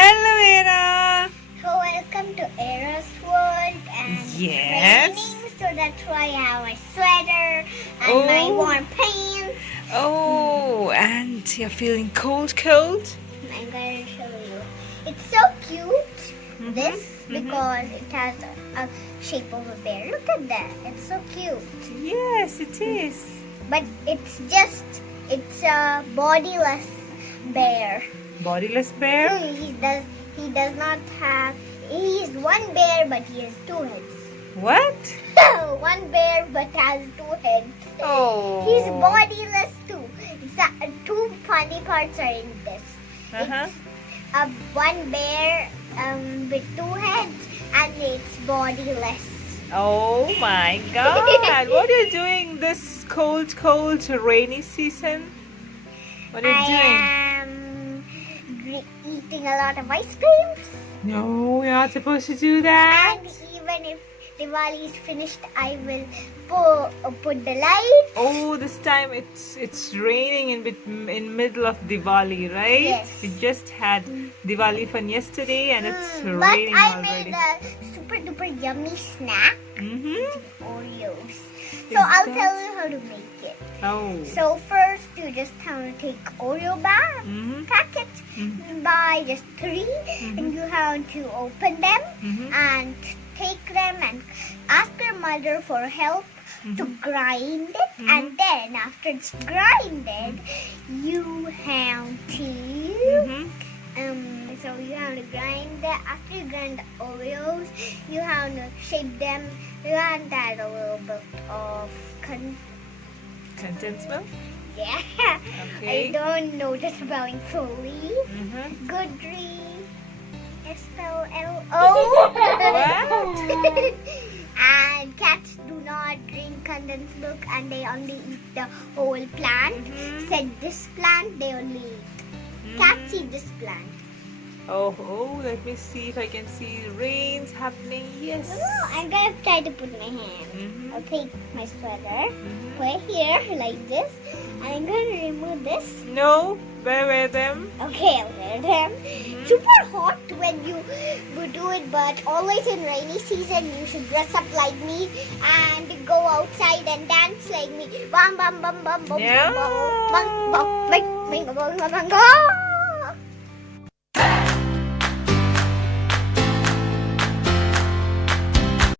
Hello, Aera. So welcome to Aera's world and Yes. it's raining, so that's why I have my sweater and my Oh. warm pants. Oh, and you're feeling cold? I'm going to show you. It's so cute, this, because it has a shape of a bear. Look at that. It's so cute. Yes, it is. But it's a bodiless bear. Bodiless bear? He does not have, he is one bear but he has two heads. What? One bear but has two heads. Oh. He's bodiless too. Two funny parts are in this. Uh-huh. It's one bear with two heads and it's bodiless. Oh my God. What are you doing this cold, rainy season? What are you doing? I am eating a lot of ice creams. No, you're not supposed to do that. And even if Diwali is finished, I will put the lights. Oh, this time it's raining in middle of Diwali, right? Yes. We just had Diwali fun yesterday, and it's But raining I already. made a super duper yummy snack. Oreos. So I'll tell you how to make it. Oh. So first you just have to take Oreo packets, buy just 3 and you have to open them and take them and ask your mother for help to grind it, and then after it's grinded you have to so you have to grind that. After you grind the Oreos, you have to shape them. You have to add a little bit of Condensed milk? yeah. Okay. I don't know the spelling fully. Goodry. S-P-L-L-O. What? And cats do not drink condensed milk and they only eat the whole plant. Said this plant they only eat. Cats eat this plant. Oh, let me see if I can see rains happening. Yes. No, I'm gonna try to put my hand. I'll take my sweater, put it here like this, and I'm gonna remove this. No, wear them. Okay, I'll wear them. Super hot when you do it, but always in rainy season you should dress up like me and go outside and dance like me. Bam bam bam bam bam Yeah. bam bam bam bam bam bam bam bam bam.